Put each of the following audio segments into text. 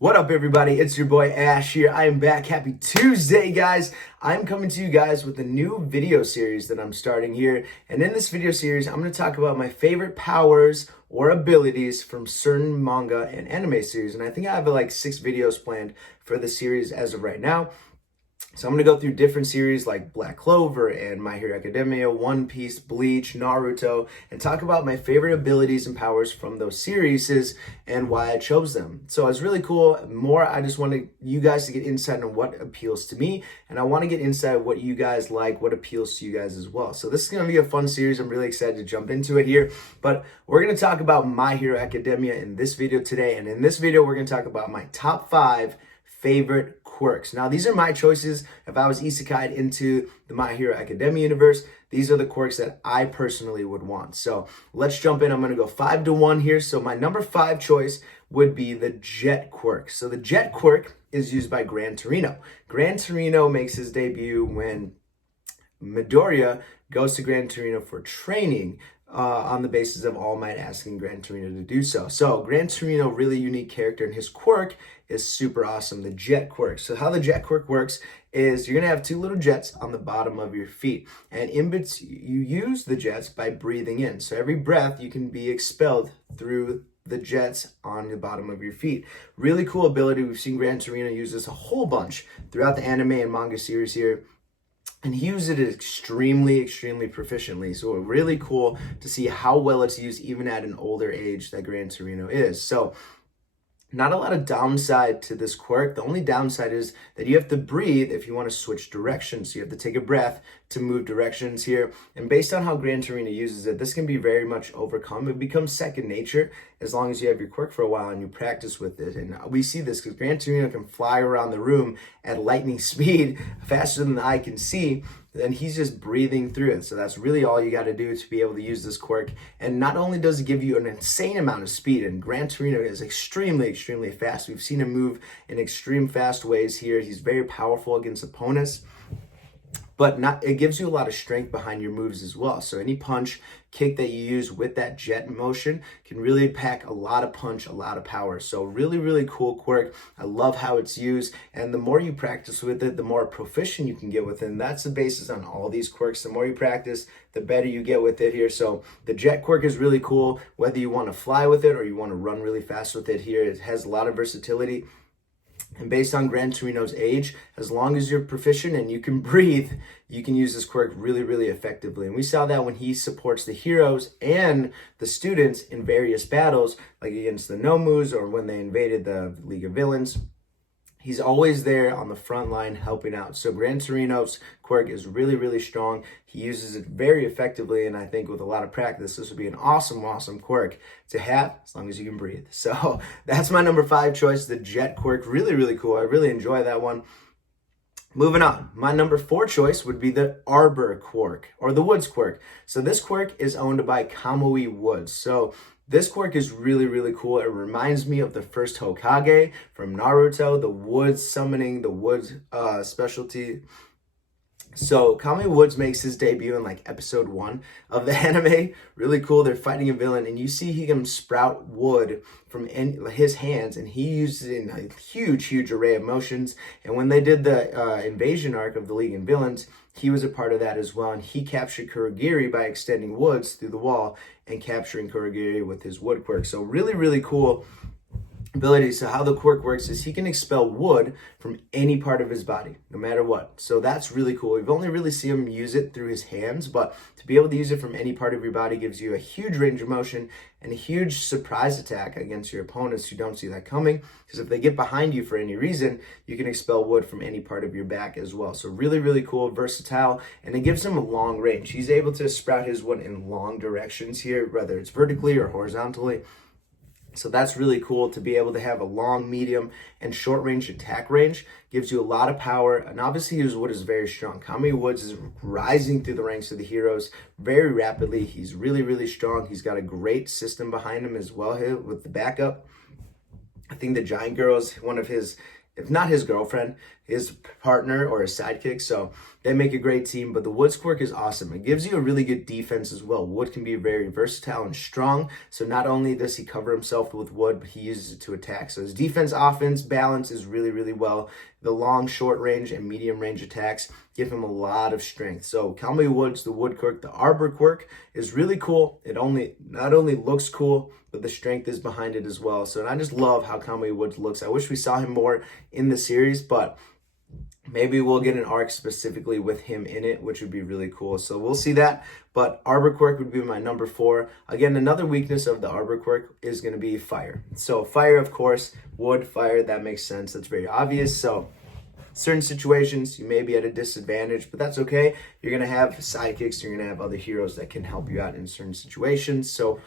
What up, everybody? It's your boy Ash here. I am back. Happy Tuesday, guys. I'm coming to you guys with a new video series that I'm starting here. And in this video series, I'm going to talk about my favorite powers or abilities from certain manga and anime series. And I think I have like 6 videos planned for the series as of right now. So I'm going to go through different series like Black Clover and My Hero Academia, One Piece, Bleach, Naruto, and talk about my favorite abilities and powers from those series and why I chose them. So it's really cool. I just want you guys to get insight on what appeals to me, and I want to get insight on what you guys like, what appeals to you guys as well. So this is going to be a fun series. I'm really excited to jump into it here, but we're going to talk about My Hero Academia in this video today. And in this video, we're going to talk about my top 5 favorite quirks. Now, these are my choices. If I was isekai'd into the My Hero Academia universe, these are the quirks that I personally would want. So let's jump in. I'm going to go 5-1 here. So my number 5 choice would be the Jet quirk. So the Jet quirk is used by Gran Torino. Gran Torino makes his debut when Midoriya goes to Gran Torino for training on the basis of All Might asking Gran Torino to do so. So Gran Torino, really unique character, and his quirk is super awesome, the Jet quirk. So how the Jet quirk works is you're gonna have 2 little jets on the bottom of your feet, and you use the jets by breathing in. So every breath you can be expelled through the jets on the bottom of your feet. Really cool ability. We've seen Gran Torino use this a whole bunch throughout the anime and manga series here. And he used it extremely proficiently. So really cool to see how well it's used even at an older age that Gran Torino is. So not a lot of downside to this quirk. The only downside is that you have to breathe if you want to switch directions. So you have to take a breath to move directions here. And based on how Gran Torino uses it, this can be very much overcome. It becomes second nature as long as you have your quirk for a while and you practice with it. And we see this because Gran Torino can fly around the room at lightning speed, faster than the eye can see. Then he's just breathing through it. So that's really all you got to do to be able to use this quirk. And not only does it give you an insane amount of speed, and Gran Torino is extremely fast. We've seen him move in extreme fast ways here. He's very powerful against opponents. But it gives you a lot of strength behind your moves as well. So any punch, kick that you use with that jet motion can really pack a lot of punch, a lot of power. So really cool quirk. I love how it's used. And the more you practice with it, the more proficient you can get with it. And that's the basis on all these quirks. The more you practice, the better you get with it here. So the jet quirk is really cool. Whether you want to fly with it or you want to run really fast with it here, it has a lot of versatility. And based on Gran Torino's age, as long as you're proficient and you can breathe, you can use this quirk really effectively. And we saw that when he supports the heroes and the students in various battles, like against the Nomus or when they invaded the League of Villains. He's always there on the front line helping out. So Gran Torino's quirk is really strong. He uses it very effectively, and I think with a lot of practice, this would be an awesome quirk to have as long as you can breathe. So that's my number 5 choice, the Jet quirk. Really cool. I really enjoy that one. Moving on, my number 4 choice would be the Arbor quirk, or the Woods quirk. So this quirk is owned by Kamui Woods. So this quirk is really cool. It reminds me of the first Hokage from Naruto, the Woods summoning, the Woods specialty. So Kamui Woods makes his debut in like episode 1 of the anime. Really cool. They're fighting a villain, and you see he can sprout wood from his hands, and he uses it in a huge array of motions. And when they did the invasion arc of the League of Villains, he was a part of that as well, and he captured Kurogiri by extending woods through the wall and capturing Kurogiri with his wood quirk. So really cool ability. So how the quirk works is he can expel wood from any part of his body, no matter what. So that's really cool. We've only really seen him use it through his hands, but to be able to use it from any part of your body gives you a huge range of motion and a huge surprise attack against your opponents who don't see that coming. Because if they get behind you for any reason, you can expel wood from any part of your back as well. So really cool, versatile, and it gives him a long range. He's able to sprout his wood in long directions here, whether it's vertically or horizontally. So that's really cool to be able to have a long, medium, and short range attack range. Gives you a lot of power, and obviously his wood is very strong. Kamui Woods is rising through the ranks of the heroes very rapidly. He's really strong. He's got a great system behind him as well here with the backup. I think the Giant Girl is one of his if not his girlfriend, his partner or his sidekick. So they make a great team, but the Wood's quirk is awesome. It gives you a really good defense as well. Wood can be very versatile and strong. So not only does he cover himself with wood, but he uses it to attack. So his defense, offense, balance is really, really well. The long, short range, and medium range attacks give him a lot of strength. So Cowboy Wood's the Wood quirk. The Arbor quirk is really cool. It not only looks cool, but the strength is behind it as well. So I just love how Cowboy Woods looks. I wish we saw him more in the series, but maybe we'll get an arc specifically with him in it, which would be really cool. So we'll see that. But Arbor quirk would be my number 4. Again, another weakness of the Arbor quirk is going to be fire. So fire, of course, wood, fire, that makes sense. That's very obvious. So certain situations, you may be at a disadvantage, but that's okay. You're going to have sidekicks. You're going to have other heroes that can help you out in certain situations. So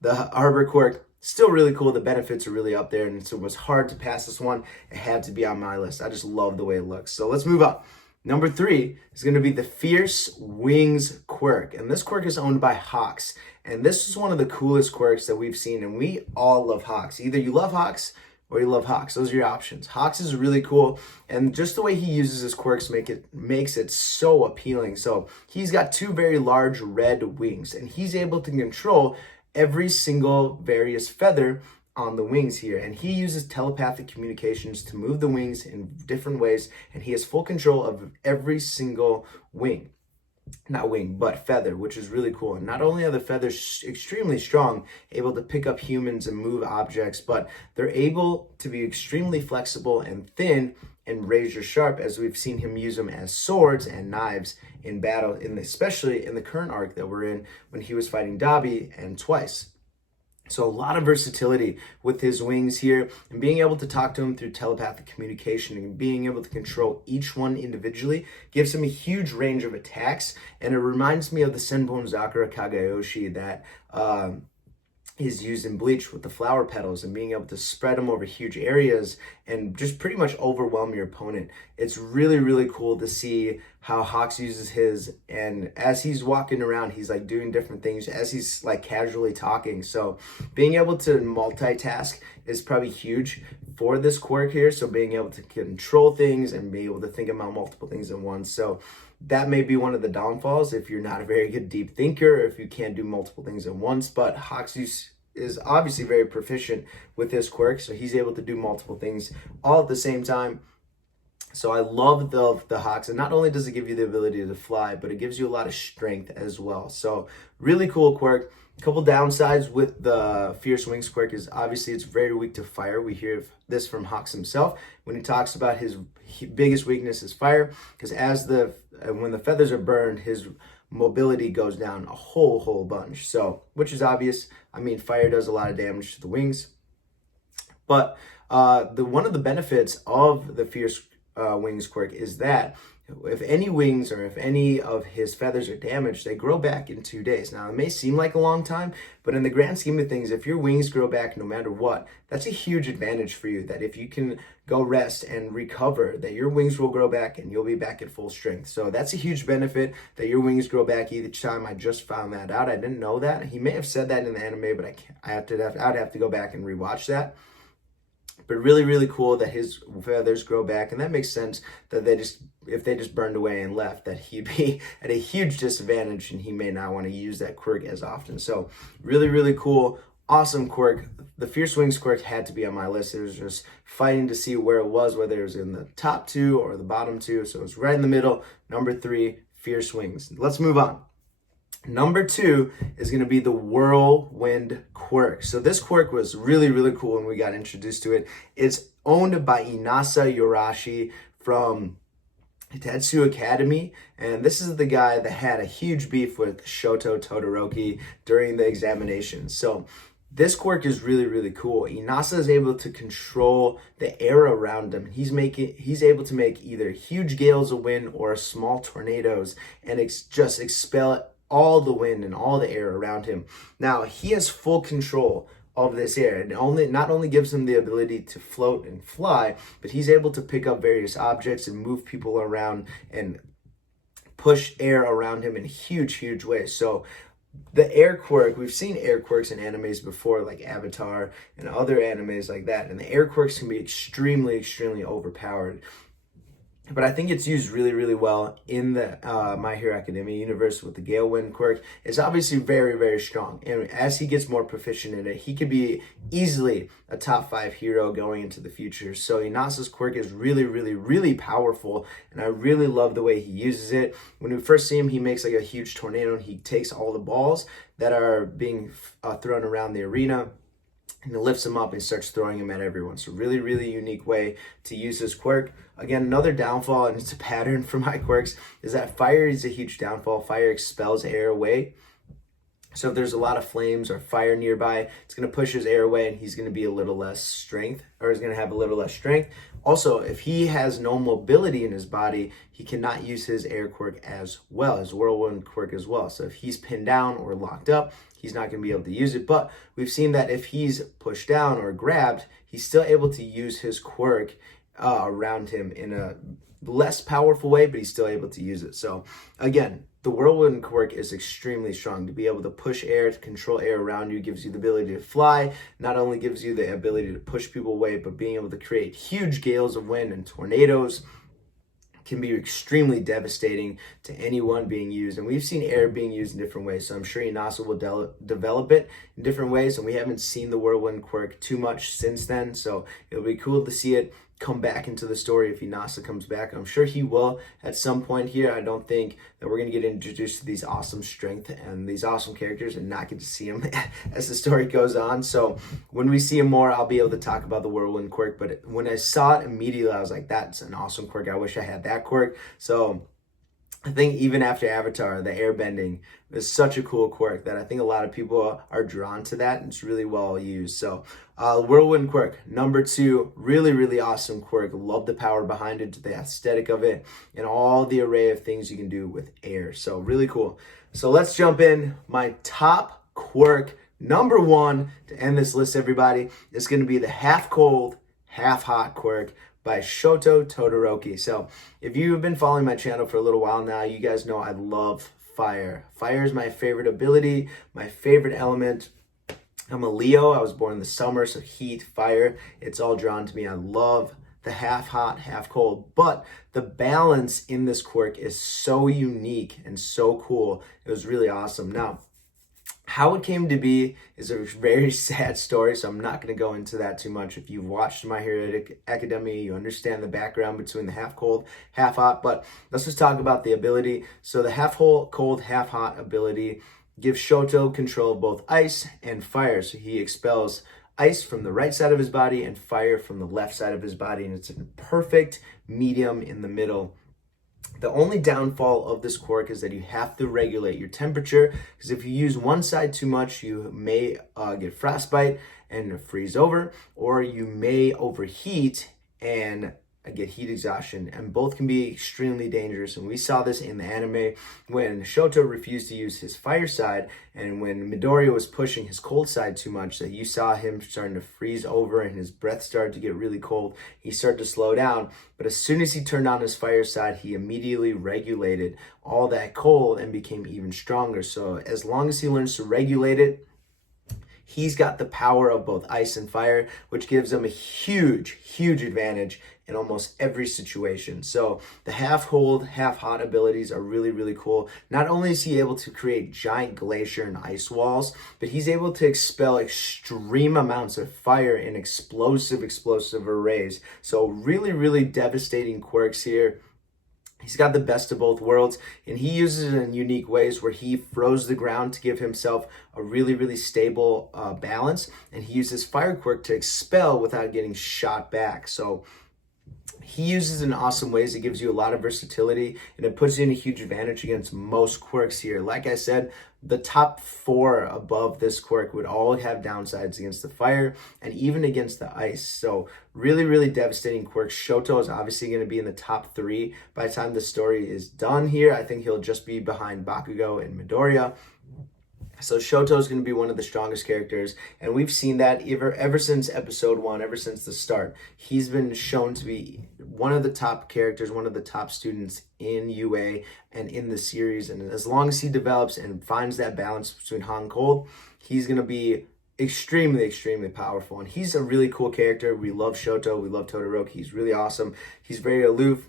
the Arbor quirk, still really cool. The benefits are really up there, and so it was hard to pass this one. It had to be on my list. I just love the way it looks. So let's move on. Number 3 is going to be the Fierce Wings quirk, and this quirk is owned by Hawks, and this is one of the coolest quirks that we've seen, and we all love Hawks. Either you love Hawks or you love Hawks. Those are your options. Hawks is really cool, and just the way he uses his quirks makes it so appealing. So he's got 2 very large red wings, and he's able to control every single various feather on the wings here, and he uses telepathic communications to move the wings in different ways, and he has full control of every single wing. Not wing, but feather, which is really cool. And not only are the feathers extremely strong, able to pick up humans and move objects, but they're able to be extremely flexible and thin and razor sharp, as we've seen him use them as swords and knives in battle, especially in the current arc that we're in when he was fighting Dobby and Twice. So a lot of versatility with his wings here, and being able to talk to him through telepathic communication and being able to control each one individually gives him a huge range of attacks. And it reminds me of the Senbon Zakura Kagayoshi that is used in Bleach with the flower petals, and being able to spread them over huge areas and just pretty much overwhelm your opponent. It's really, really cool to see how Hawks uses his, and as he's walking around, he's like doing different things as he's like casually talking. So being able to multitask is probably huge for this quirk here. So being able to control things and be able to think about multiple things at once. So that may be one of the downfalls if you're not a very good deep thinker, or if you can't do multiple things at once. But Hawks is obviously very proficient with this quirk, so he's able to do multiple things all at the same time. So I love the Hawks, and not only does it give you the ability to fly, but it gives you a lot of strength as well. So really cool quirk. A couple downsides with the Fierce Wings quirk is obviously it's very weak to fire. We hear this from Hawks himself when he talks about his biggest weakness is fire, because when the feathers are burned, his mobility goes down a whole bunch. So, which is obvious. I mean, fire does a lot of damage to the wings. But one of the benefits of the Fierce Wings quirk is that if any wings or if any of his feathers are damaged, they grow back in 2 days. Now, it may seem like a long time, but in the grand scheme of things, if your wings grow back no matter what, that's a huge advantage for you, that if you can go rest and recover, that your wings will grow back and you'll be back at full strength. So that's a huge benefit, that your wings grow back each time. I just found that out. I didn't know that. He may have said that in the anime, but I'd have to go back and rewatch that. But really, really cool that his feathers grow back, and that makes sense that if they just burned away and left, that he'd be at a huge disadvantage, and he may not want to use that quirk as often. So really, really cool, awesome quirk. The Fierce Wings quirk had to be on my list. It was just fighting to see where it was, whether it was in the top 2 or the bottom 2. So it's right in the middle. Number 3, Fierce Wings. Let's move on. Number 2 is going to be the Whirlwind quirk. So this quirk was really, really cool when we got introduced to it. It's owned by Inasa Yorashi from Hitetsu Academy, and this is the guy that had a huge beef with Shoto Todoroki during the examination. So this quirk is really, really cool. Inasa is able to control the air around him. He's able to make either huge gales of wind or small tornadoes, and just expel all the wind and all the air around him. Now, he has full control of this air. It not only gives him the ability to float and fly, but he's able to pick up various objects and move people around and push air around him in huge ways. So The air quirk, we've seen air quirks in animes before, like Avatar and other animes like that, and the air quirks can be extremely overpowered. But I think it's used really well in the My Hero Academia universe with the Gale Wind quirk. It's obviously very strong, and as he gets more proficient in it, he could be easily a top 5 hero going into the future. So Inasa's quirk is really powerful, and I really love the way he uses it. When we first see him, he makes like a huge tornado, and he takes all the balls that are being thrown around the arena, and he lifts them up and starts throwing them at everyone. So really unique way to use his quirk. Again, another downfall, and it's a pattern for my quirks, is that fire is a huge downfall. Fire expels air away. So if there's a lot of flames or fire nearby, it's going to push his air away, and he's going to be a little less strength, or he's going to have a little less strength. Also, if he has no mobility in his body, he cannot use his air quirk as well, his whirlwind quirk as well. So if he's pinned down or locked up, he's not going to be able to use it. But we've seen that if he's pushed down or grabbed, he's still able to use his quirk around him in a less powerful way, but he's still able to use it. So again, the whirlwind quirk is extremely strong. To be able to push air, to control air around you, gives you the ability to fly. Not only gives you the ability to push people away, but being able to create huge gales of wind and tornadoes can be extremely devastating to anyone being used. And we've seen air being used in different ways. So I'm sure Inasa will develop it in different ways. And we haven't seen the whirlwind quirk too much since then. So it'll be cool to see it come back into the story if Inasa comes back. I'm sure he will at some point here. I don't think that we're going to get introduced to these awesome strength and these awesome characters and not get to see him as the story goes on. So when we see him more, I'll be able to talk about the whirlwind quirk. But when I saw it immediately, I was like, that's an awesome quirk. I wish I had that quirk. So I think even after Avatar, the airbending is such a cool quirk that I think a lot of people are drawn to that, and it's really well used. So whirlwind quirk, number 2, really awesome quirk. Love the power behind it, the aesthetic of it, and all the array of things you can do with air. So really cool. So let's jump in. My top quirk, number 1, to end this list, everybody, is going to be the half cold, half hot quirk by Shoto Todoroki. So if you have been following my channel for a little while now, you guys know I love fire. Fire is my favorite ability, my favorite element. I'm a Leo. I was born in the summer, so heat, fire, it's all drawn to me. I love the half hot, half cold, but the balance in this quirk is so unique and so cool. It was really awesome. Now, how it came to be is a very sad story, so I'm not going to go into that too much. If you've watched My Hero Academia, you understand the background between the half cold, half hot, but let's just talk about the ability. So the half cold, half hot ability gives Shoto control of both ice and fire. So he expels ice from the right side of his body and fire from the left side of his body, and it's a perfect medium in the middle. The only downfall of this quirk is that you have to regulate your temperature, because if you use one side too much, you may get frostbite and freeze over, or you may overheat and get heat exhaustion, and both can be extremely dangerous. And we saw this in the anime when Shoto refused to use his fire side, and when Midoriya was pushing his cold side too much, that you saw him starting to freeze over and his breath started to get really cold. He started to slow down, but as soon as he turned on his fire side, he immediately regulated all that cold and became even stronger. So as long as he learns to regulate it, he's got the power of both ice and fire, which gives him a huge advantage in almost every situation. So the half cold, half hot abilities are really cool. Not only is he able to create giant glacier and ice walls, but he's able to expel extreme amounts of fire in explosive arrays. So really devastating quirks here. He's got the best of both worlds, and he uses it in unique ways where he froze the ground to give himself a really stable balance, and he uses fire quirk to expel without getting shot back. So he uses it in awesome ways. It gives you a lot of versatility, and it puts you in a huge advantage against most quirks here. Like I said, the top 4 above this quirk would all have downsides against the fire and even against the ice. So really devastating quirks. Shoto is obviously going to be in the top 3 by the time the story is done here. I think he'll just be behind Bakugo and Midoriya. So Shoto's going to be one of the strongest characters, and we've seen that ever since episode 1, ever since the start. He's been shown to be one of the top characters, one of the top students in UA and in the series. And as long as he develops and finds that balance between hot and cold, he's going to be extremely powerful. And he's a really cool character. We love Shoto. We love Todoroki. He's really awesome. He's very aloof.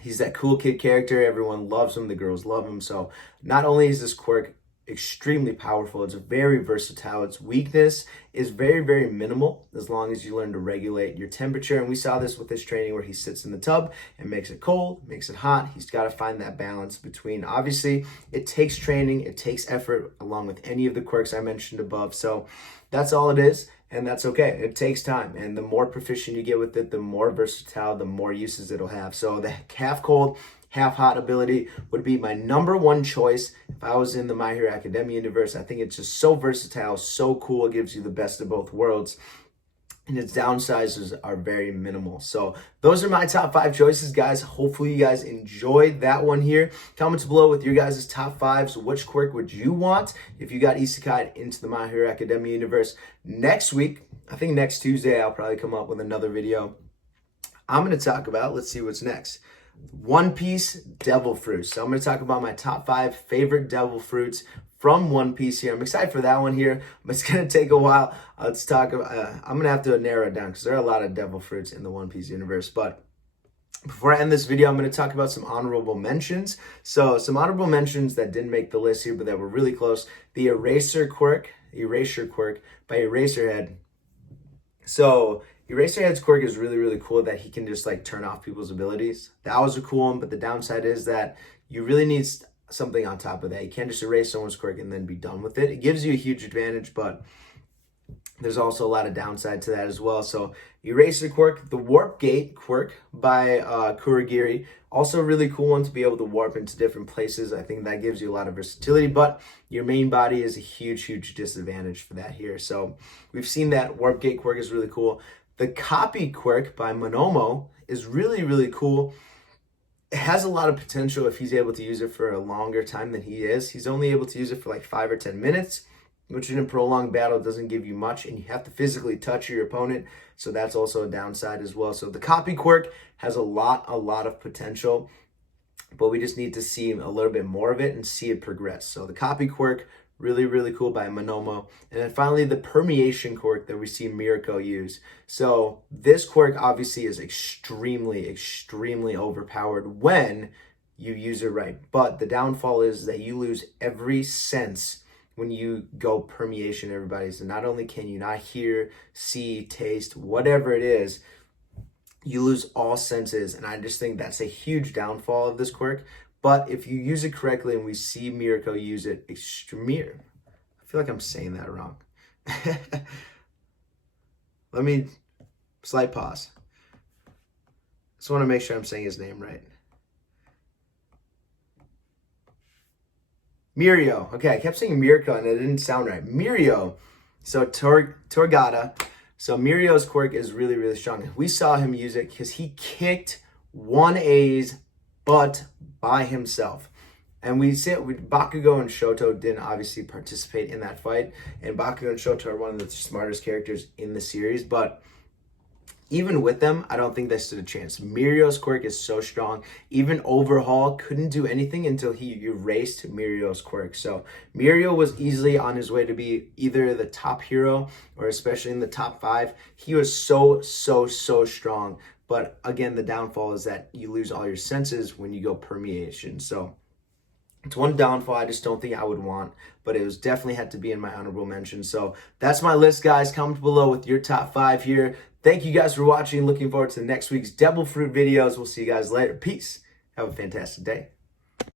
He's that cool kid character. Everyone loves him. The girls love him. So not only is this quirk extremely powerful, it's very versatile. Its weakness is very minimal as long as you learn to regulate your temperature. And we saw this with his training where he sits in the tub and makes it cold, makes it hot. He's got to find that balance between, obviously, it takes training, it takes effort, along with any of the quirks I mentioned above. So that's all it is. And that's okay. It takes time. And the more proficient you get with it, the more versatile, the more uses it'll have. So the half cold, half hot ability would be my number one choice if I was in the My Hero Academia universe. I think it's just so versatile, so cool. It gives you the best of both worlds. And its downsides are very minimal. So those are my top 5 choices, guys. Hopefully you guys enjoyed that one here. Comments below with your guys' top 5s. Which quirk would you want if you got isekai'd into the My Hero Academia universe? Next week, I think next Tuesday, I'll probably come up with another video. I'm going to talk about, let's see what's next, One Piece devil fruits. So I'm going to talk about my top 5 favorite devil fruits from One Piece here. I'm excited for that one here, but it's going to take a while. Let's talk about, I'm going to have to narrow it down because there are a lot of devil fruits in the One Piece universe. But before I end this video, I'm going to talk about some honorable mentions. So some honorable mentions that didn't make the list here, but that were really close. The Erasure quirk by Eraserhead. So Eraserhead's quirk is really cool that he can just like turn off people's abilities. That was a cool one, but the downside is that you really need something on top of that. You can't just erase someone's quirk and then be done with it. It gives you a huge advantage, but there's also a lot of downside to that as well. So Eraser quirk, the Warp Gate quirk by Kurogiri, also a really cool one to be able to warp into different places. I think that gives you a lot of versatility, but your main body is a huge disadvantage for that here. So we've seen that Warp Gate quirk is really cool. The Copy quirk by Monomo is really cool. It has a lot of potential if he's able to use it for a longer time than he is. He's only able to use it for like 5 or 10 minutes, which in a prolonged battle doesn't give you much, and you have to physically touch your opponent, so that's also a downside as well. So the Copy quirk has a lot of potential, but we just need to see a little bit more of it and see it progress. So the Copy quirk, really cool by Monomo. And then finally, the Permeation quirk that we see Mirko use. So this quirk obviously is extremely overpowered when you use it right. But the downfall is that you lose every sense when you go permeation, everybody. So not only can you not hear, see, taste, whatever it is, you lose all senses. And I just think that's a huge downfall of this quirk. But if you use it correctly, and we see Mirko use it, I feel like I'm saying that wrong. Let me, slight pause. Just want to make sure I'm saying his name right. Mirio. Okay, I kept saying Mirko and it didn't sound right. Mirio. So Torgata. So Mirio's quirk is really strong. We saw him use it because he kicked 1A's butt by himself. And Bakugo and Shoto didn't obviously participate in that fight. And Bakugo and Shoto are one of the smartest characters in the series. But even with them, I don't think they stood a chance. Mirio's quirk is so strong. Even Overhaul couldn't do anything until he erased Mirio's quirk. So Mirio was easily on his way to be either the top hero or especially in the top 5. He was so strong. But again, the downfall is that you lose all your senses when you go permeation. So it's one downfall I just don't think I would want, but it was definitely had to be in my honorable mention. So that's my list, guys. Comment below with your top 5 here. Thank you guys for watching. Looking forward to next week's Devil Fruit videos. We'll see you guys later. Peace. Have a fantastic day.